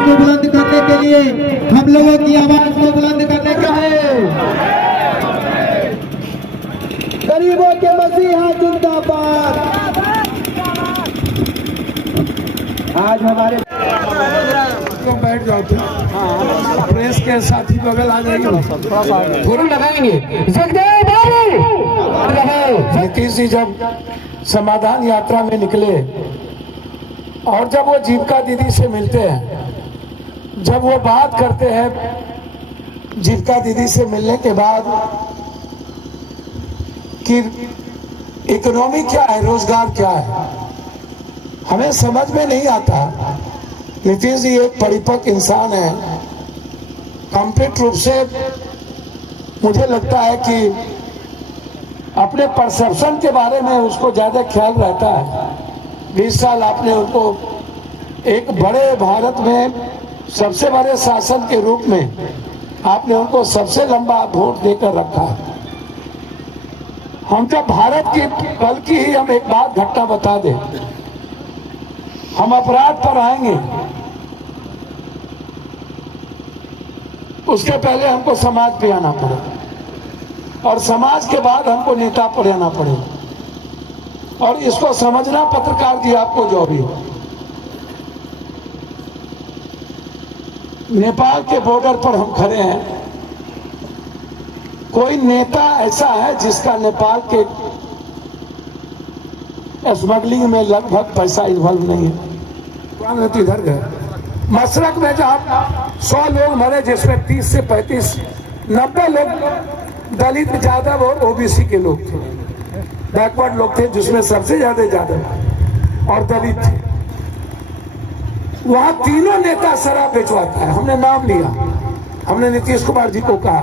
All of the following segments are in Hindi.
को बुलंद करने के लिए, हम लोगों की आवाज को बुलंद करने का है। गरीबों के मसीहा जिंदाबाद। आज हमारे बैठ जाओ, प्रेस के साथी बगल आ जाइए, थोड़ा लगाएंगे। नीतीश जी जब समाधान यात्रा में निकले और जब वो जीविका दीदी से मिलते हैं, जब वो बात करते हैं जीविका दीदी से मिलने के बाद कि इकोनॉमी क्या है, रोजगार क्या है, हमें समझ में नहीं आता। नीतीश जी एक परिपक्व इंसान है, कंप्लीट रूप से मुझे लगता है कि अपने परसेप्शन के बारे में उसको ज्यादा ख्याल रहता है। 20 साल आपने उनको एक बड़े भारत में सबसे बड़े शासन के रूप में आपने उनको सबसे लंबा वोट देकर रखा है। हम तो भारत की कल की ही हम एक बात घटना बता दें, हम अपराध पर आएंगे, उसके पहले हमको समाज पे आना पड़ेगा और समाज के बाद हमको नेता पर आना पड़ेगा। और इसको समझना पत्रकार जी आपको जो भी हो, नेपाल के बॉर्डर पर हम खड़े हैं, कोई नेता ऐसा है जिसका नेपाल के स्मगलिंग में लगभग पैसा इन्वॉल्व नहीं है। इधर गए मशरक में जहाँ 100 लोग मरे, जिसमें 30 से 35 90 लोग दलित, यादव और ओबीसी के लोग थे, बैकवर्ड लोग थे, जिसमें सबसे ज्यादा यादव और दलित थे। वहां तीनों नेता शराब बेचवाता है। हमने नाम लिया, हमने नीतीश कुमार जी को कहा,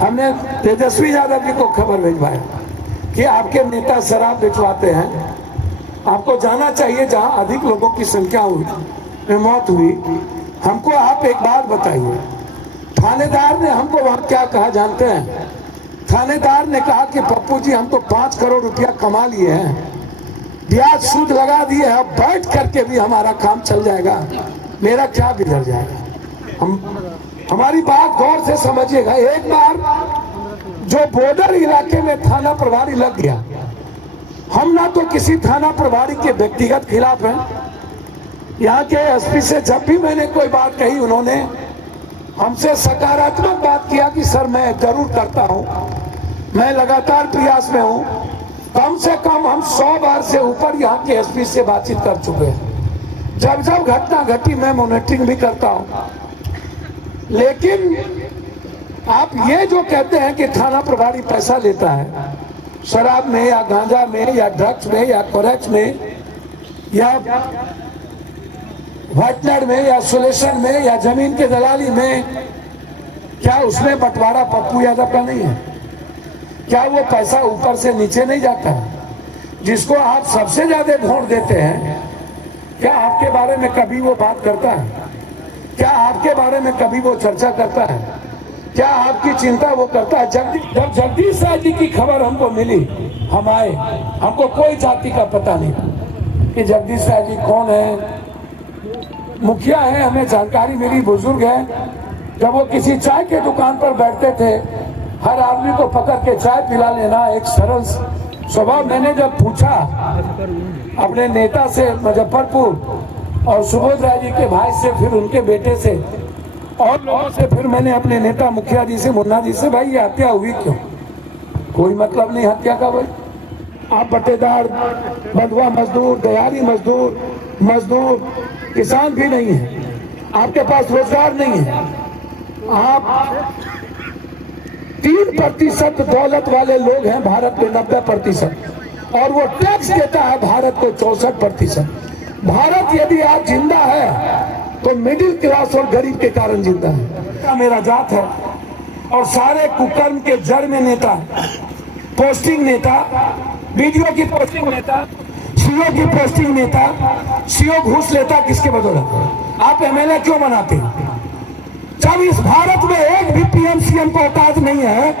हमने तेजस्वी यादव जी को खबर भिजवाया कि आपके नेता शराब बेचवाते हैं, आपको जाना चाहिए जहां अधिक लोगों की संख्या हुई, मौत हुई। हमको आप एक बात बताइए, थानेदार ने हमको वहां क्या कहा जानते हैं? थानेदार ने कहा कि पप्पू जी हम तो 5 करोड़ रुपया कमा लिए हैं, ब्याज सूद लगा दिए हैं, अब बैठ करके भी हमारा काम चल जाएगा, मेरा क्या बिगड़ जाएगा। हमारी बात गौर से समझिएगा। एक बार जो बॉर्डर इलाके में थाना प्रभारी लग गया, हम ना तो किसी थाना प्रभारी के व्यक्तिगत खिलाफ हैं, यहाँ के एसपी से जब भी मैंने कोई बात कही, उन्होंने हमसे सकारात्मक बात किया कि सर मैं जरूर करता हूँ, मैं लगातार प्रयास में हूँ। कम से कम हम 100 बार से ऊपर यहाँ के एसपी से बातचीत कर चुके हैं। जब जब घटना घटी मैं मॉनिटरिंग भी करता हूँ। लेकिन आप ये जो कहते हैं कि थाना प्रभारी पैसा लेता है शराब में या गांजा में या ड्रग्स में या कोरेक्स में या वाइटनर में या सोलेशन में या जमीन के दलाली में, क्या उसमें बंटवारा पप्पू यादव का नहीं है? क्या वो पैसा ऊपर से नीचे नहीं जाता है? जिसको आप सबसे ज्यादा वोट देते हैं, क्या आपके बारे में कभी वो बात करता है? क्या आपके बारे में कभी वो चर्चा करता है? क्या आपकी चिंता वो करता है? जब जगदीश राय जी की खबर हमको मिली, हम आए, हमको कोई जाति का पता नहीं कि जगदीश राय जी कौन है, मुखिया है, हमें जानकारी मिली, बुजुर्ग है। जब वो किसी चाय के दुकान पर बैठते थे, हर आदमी को पकड़ के चाय पिला लेना एक सरल स्वभाव। मैंने जब पूछा अपने नेता से मुजफ्फरपुर और सुबोध राय जी के भाई से, फिर उनके बेटे से और लोगों से, फिर मैंने अपने नेता मुखिया जी से, मुन्ना जी से, भाई ये हत्या हुई क्यों? कोई मतलब नहीं हत्या का भाई। आप बटेदार, बंधुआ मजदूर, दिहाड़ी मजदूर, किसान भी नहीं है, आपके पास रोजगार नहीं है, आप 3% दौलत वाले लोग हैं भारत में, 90%, और वो टैक्स देता है भारत को 64%। भारत यदि आज जिंदा है तो मिडिल क्लास और गरीब के कारण जिंदा है। मेरा जात है और सारे कुकर्म के जड़ में नेता, पोस्टिंग नेता, वीडियो की पोस्टिंग नेता, सीओ की पोस्टिंग नेता, सीओ घूस लेता किसके बदौलत? आप एमएलए क्यों बनाते हैं? जब इस भारत में एक भी पीएम सीएम को औकात नहीं है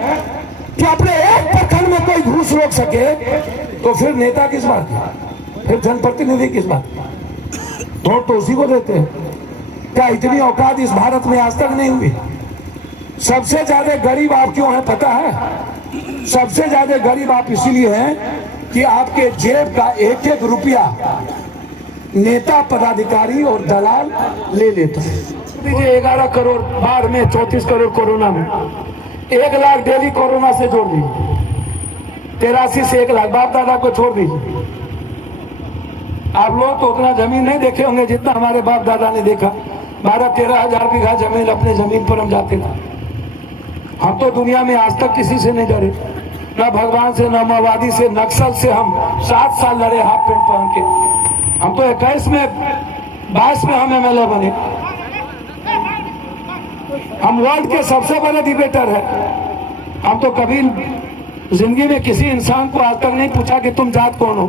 कि अपने एक प्रखंड में कोई घूस रोक सके, तो फिर नेता किस बात का? फिर जनप्रतिनिधि किस बात? वोट तो उसी को देते हैं। क्या इतनी औकात इस भारत में आज तक नहीं हुई? सबसे ज्यादा गरीब आप क्यों हैं पता है? सबसे ज्यादा गरीब आप इसीलिए हैं कि आपके जेब का एक एक रुपया नेता, पदाधिकारी और दलाल ले लेते हैं। दीजिए 11 करोड़ बाढ़ में, 34 करोड़ कोरोना में, 1 लाख डेली कोरोना से जोड़ दीजिए, 83 से 1 लाख, बाप दादा को छोड़ दीजिए। आप लोग तो उतना जमीन नहीं देखे होंगे जितना हमारे बाप दादा ने देखा। 12-13 हजार बीघा जमीन, अपने जमीन पर हम जाते थे। हम तो दुनिया में आज तक किसी से नहीं डरे, न भगवान से, न माओवादी से, नक्सल से। हम 7 साल लड़े हाफ पेंट पहन के। हम तो 21 में 22 में हम MLA बने। हम वर्ल्ड के सबसे बड़े डिबेटर है। हम तो कभी जिंदगी में किसी इंसान को आज तक नहीं पूछा कि तुम जात कौन हो।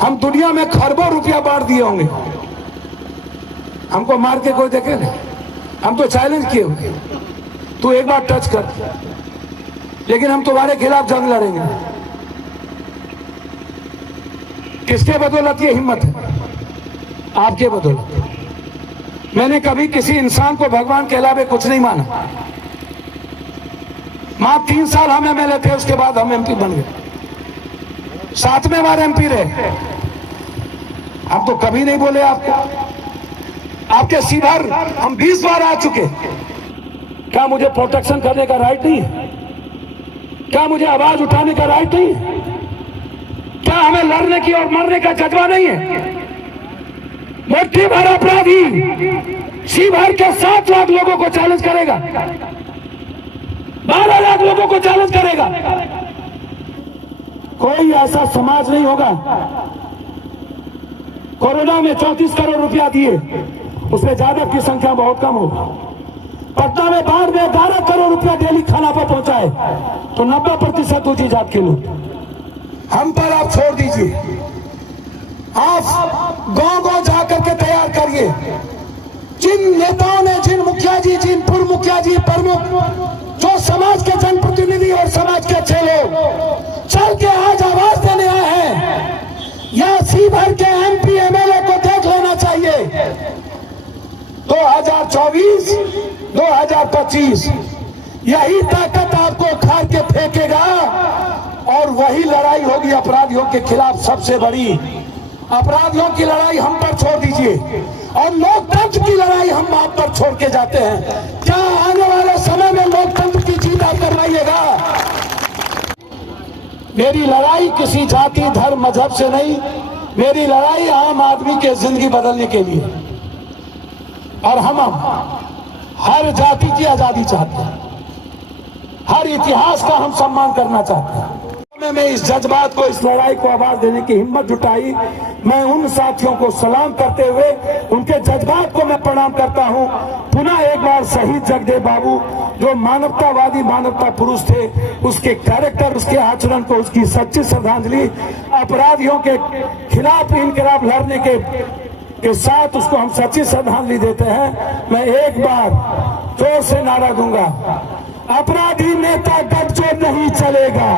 हम दुनिया में खरबों रुपया बांट दिए होंगे, हमको मार के कोई देखे नहीं। हम तो चैलेंज किए होंगे, तू एक बार टच कर, लेकिन हम तुम्हारे खिलाफ जंग लड़ेंगे। किसके बदौलत ये हिम्मत है? आपके बदौलत। मैंने कभी किसी इंसान को भगवान के अलावा कुछ नहीं माना। मां 3 साल हम MLA थे, उसके बाद हम MP बन गए, 7वें बार MP रहे। हम तो कभी नहीं बोले आपको, आपके सीधर हम 20 बार आ चुके। क्या मुझे प्रोटेक्शन करने का राइट नहीं है? क्या मुझे आवाज उठाने का राइट नहीं है? क्या हमें लड़ने की और मरने का जज्बा नहीं है? मुट्ठी भर अपराधी शिवहर के 7 लाख लोगों को चैलेंज करेगा, 12 लाख लोगों को चैलेंज करेगा। कोई ऐसा समाज नहीं होगा। कोरोना में 34 करोड़ रुपया दिए, उसमें ज्यादा की संख्या बहुत कम होगी। पटना में बाढ़ में 11 करोड़ रुपया डेली खाना पर पहुंचाए, तो 90% दूसरी जात के लोग। हम पर आप छोड़ दीजिए, आप गांव-गांव जाकर के तैयार करिए। जिन नेताओं ने, जिन मुखिया जी, जिन पूर्व मुखिया जी, प्रमुख, जो समाज के जनप्रतिनिधि और समाज के अच्छे लोग चल के आज आवाज देने आए हैं, या शिवहर के MP MLA को देख लेना चाहिए। 2024, 2025 यही ताकत आपको उखाड़ के फेंकेगा, और वही लड़ाई होगी अपराधियों के खिलाफ, सबसे बड़ी। अपराधियों की लड़ाई हम पर छोड़ दीजिए, और लोकतंत्र की लड़ाई हम आप पर छोड़ के जाते हैं। क्या आने वाले समय में लोकतंत्र की जीत आप करवाइएगा? मेरी लड़ाई किसी जाति, धर्म, मजहब से नहीं, मेरी लड़ाई आम आदमी के जिंदगी बदलने के लिए। और हम हर जाति की आजादी चाहते हैं, हर इतिहास का हम सम्मान करना चाहते हैं। मैं इस जज्बात को, इस लड़ाई को आवाज देने की हिम्मत जुटाई। मैं उन साथियों को सलाम करते हुए उनके जज्बात को मैं प्रणाम करता हूं। पुनः एक बार शहीद जगदेव बाबू, जो मानवतावादी, मानवता पुरुष थे, उसके कैरेक्टर, उसके आचरण को, उसकी सच्ची श्रद्धांजलि। अपराधियों के खिलाफ इनकलाब लड़ने के साथ उसको हम सच्ची श्रद्धांजलि देते हैं। मैं एक बार जोर से नारा दूंगा, अपराधी नेता गठजोड़ नहीं चलेगा,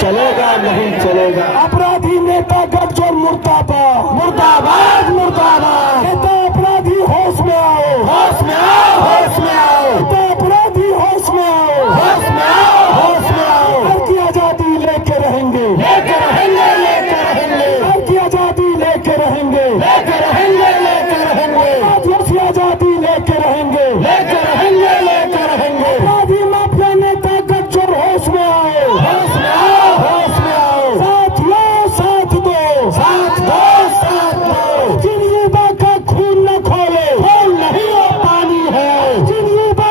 चलेगा नहीं चलेगा। अपराधी नेता गठजोड़ मुर्दाबाद, मुर्दाबाद, मुर्दाबाद। नेता अपराधी होश में आओ, होश में आओ, होश में आओ। नेता अपराधी होश में आओ, होश में आओ, होश में आओ। हर की आजादी लेके रहेंगे, लेके रहेंगे, लेके रहेंगे। हर की आजादी लेके रहेंगे, लेके रहेंगे, लेके रहेंगे। अपराधियों की आजादी लेके रहेंगे, लेके रहेंगे, लेके रहेंगे। अपराधी माफिया नेता गठजोड़ होश में आओ, होश में आओ, होश में आओ। साथ लो, साथ दो, साथ दो, साथ दो। जिन युवा का खून न खोले, खून नहीं वो पानी है। जिन युवा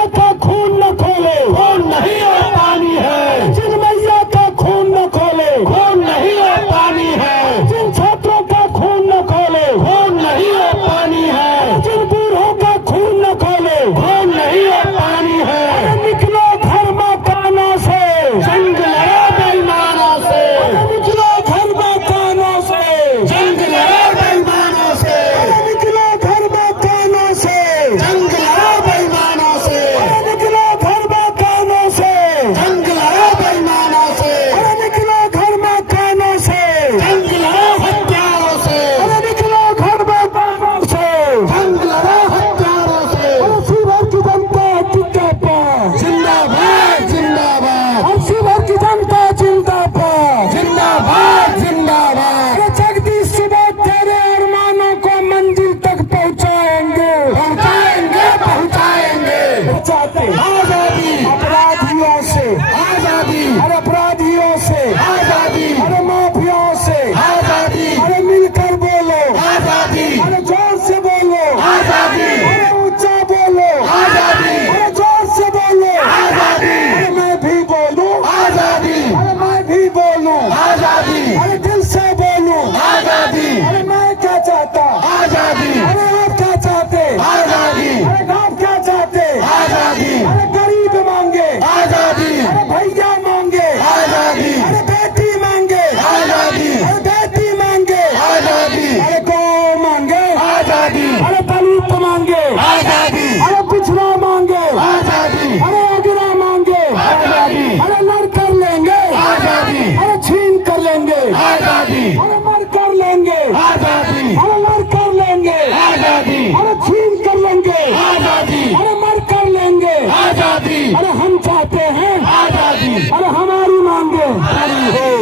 चाहते? आजादी, अपराधियों से आजादी, अरे अपराधियों से आजादी, अरे माफियाओं से आजादी, अरे मिलकर बोलो आजादी, अरे जोर से बोलो आजादी, अरे ऊंचा बोलो आजादी, अरे जोर से बोलो आजादी, अरे मैं भी बोलूं आजादी, अरे मैं भी बोलूं आजादी, अरे दिल से बोलूं आजादी, अरे मैं क्या चाहता आजादी, अरे आप क्या चाहते आजादी, अरे आप क्या चाहते आजादी, अरे गरीब मांगे आजादी, अरे भैया मांगे आजादी, अरे बेटी मांगे आजादी, अरे बेटी मांगे आजादी, अरे गौ मांगे आजादी, अरे दलित मांगे आजादी, अरे पिछड़ा मांगे आजादी, अरे अगरा मांगे आजादी, अरे लड़ कर लेंगे आजादी, अरे छीन कर लेंगे आजादी, अरे मर कर लेंगे आजादी, अरे लड़ कर लेंगे आजादी, अरे छीन कर लेंगे आजादी, अरे मर कर लेंगे आजादी, अरे हम चाहते हैं आजादी, अरे हमारी मांगे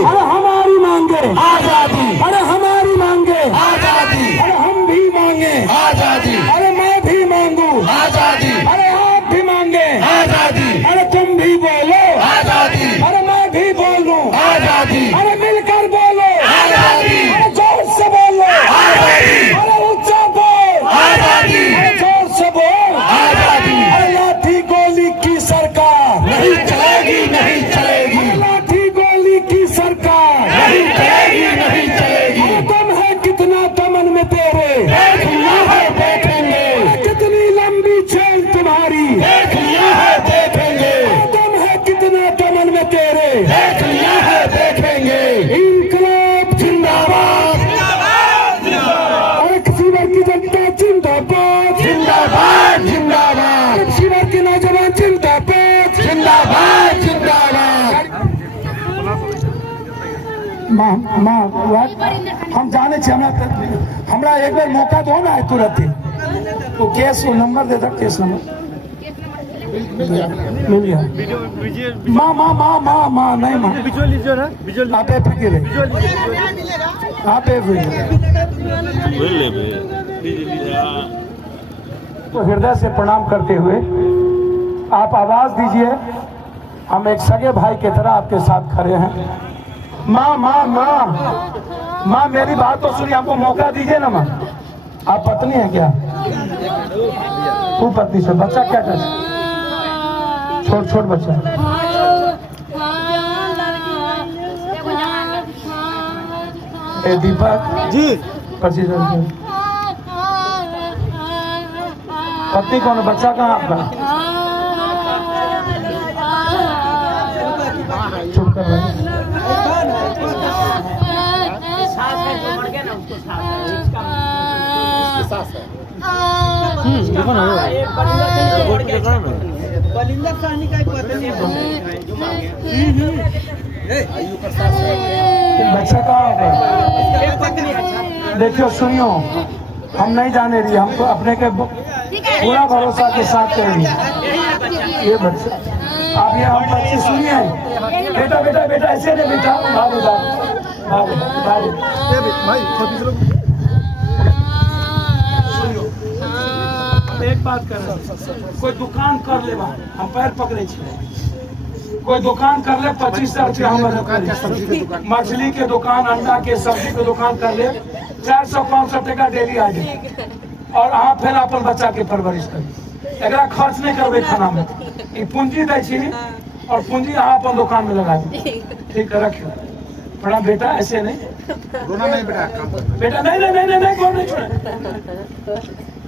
अरे हमारी मांगे आजादी, अरे हमारी मांगे आजादी, अरे हम भी मांगे आजादी, अरे मैं भी मांगू आजादी, अरे आप भी मांगे आजादी, अरे तुम भी बोलो आजादी, अरे मैं भी बोलूं आजादी, अरे मिलकर बोलो आजादी, अरे जोर से बोलो आजादी, अरे ऊंचा बोल आजादी, अरे जोर से बोल आजादी, अरे लाठी गोली की सरकार नहीं चलेगी, नहीं चलेगी, अरे लाठी गोली की सरकार नहीं चलेगी, नहीं चलेगी, अरे दम है कितना दमन में तेरे देख लिया है देखेंगे, अरे कितनी लंबी छेल तुम्हारी देख लिया है देखेंगे, अरे दम है कितना दमन में तेरे देख लिया है देखेंगे, इनकलाब जिंदाबाद, अरे शिवर की जनता जिंदाबाद जिंदाबाद, जिंदाबाद, अरे शिवर के नौजवान जिंदाबाद जिंदाबाद, जिंदाबाद, हम जाने छे हमरा एक बार मौका दो ना तुरंत ही तो केस वो नंबर दे दो केस नंबर मिल गया माँ माँ माँ माँ माँ नहीं माँ विजुअल लीजिए ना विजुअल आप एफ के रहे आप एफ तो हृदय से प्रणाम करते हुए आप आवाज दीजिए हम एक सगे भाई की तरह आपके साथ खड़े हैं माँ माँ माँ माँ मेरी बात तो सुनिए हमको मौका दीजिए ना माँ आप पत्नी है क्या तू पत्नी से बच्चा क्या कर छोट छोट बच्चा ए दीपक जी 25 पत्नी कौन है बच्चा कहाँ आपका चुप कर रहे बलिंदर साहनी का एक पत्नी बच्चा कहाँ है देखियो सुनियो हम नहीं जाने रही हमको अपने के पूरा भरोसा के साथ करेंगे ये बच्चा आप ये हम बच्चे सुनिए बेटा बेटा बेटा ऐसे नहीं बेटा बाबू बाबू बाबू हम एक बात कर रहे हैं कोई दुकान कर ले हम पैर पकड़े छे कोई दुकान कर ले 25,000 रुपया हम मछली के दुकान अंडा के सब्जी के दुकान कर ले 400-500 टका डेली आ जाए और अहाँ फिर अपन बच्चा के परवरिश करी एकरा खर्च नहीं करबे खाना में ई पूंजी दै छी और पूंजी अहाँ अपन दुकान में लगा दी ठीक है रखियो बड़ा बेटा ऐसे नहीं रोना नहीं बेटा, बेटा नहीं नहीं नहीं नहीं नहीं कौन नहीं छोड़े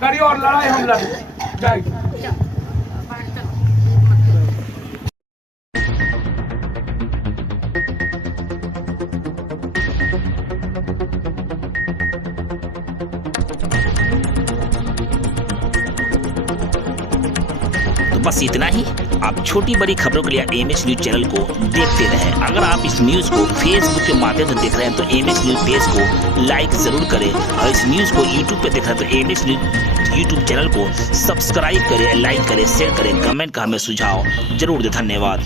करियो और लड़ाई हम लड़े जाएगी बस इतना ही। आप छोटी बड़ी खबरों के लिए एमएस न्यूज चैनल को देखते रहें। अगर आप इस न्यूज को फेसबुक के माध्यम से देख रहे हैं तो एमएस न्यूज पेज को लाइक जरूर करें और इस न्यूज को यूट्यूब पे देख रहे हैं तो एमएस न्यूज यूट्यूब चैनल को सब्सक्राइब करें, लाइक करें, शेयर करें, कमेंट का हमें सुझाव जरूर दें। धन्यवाद।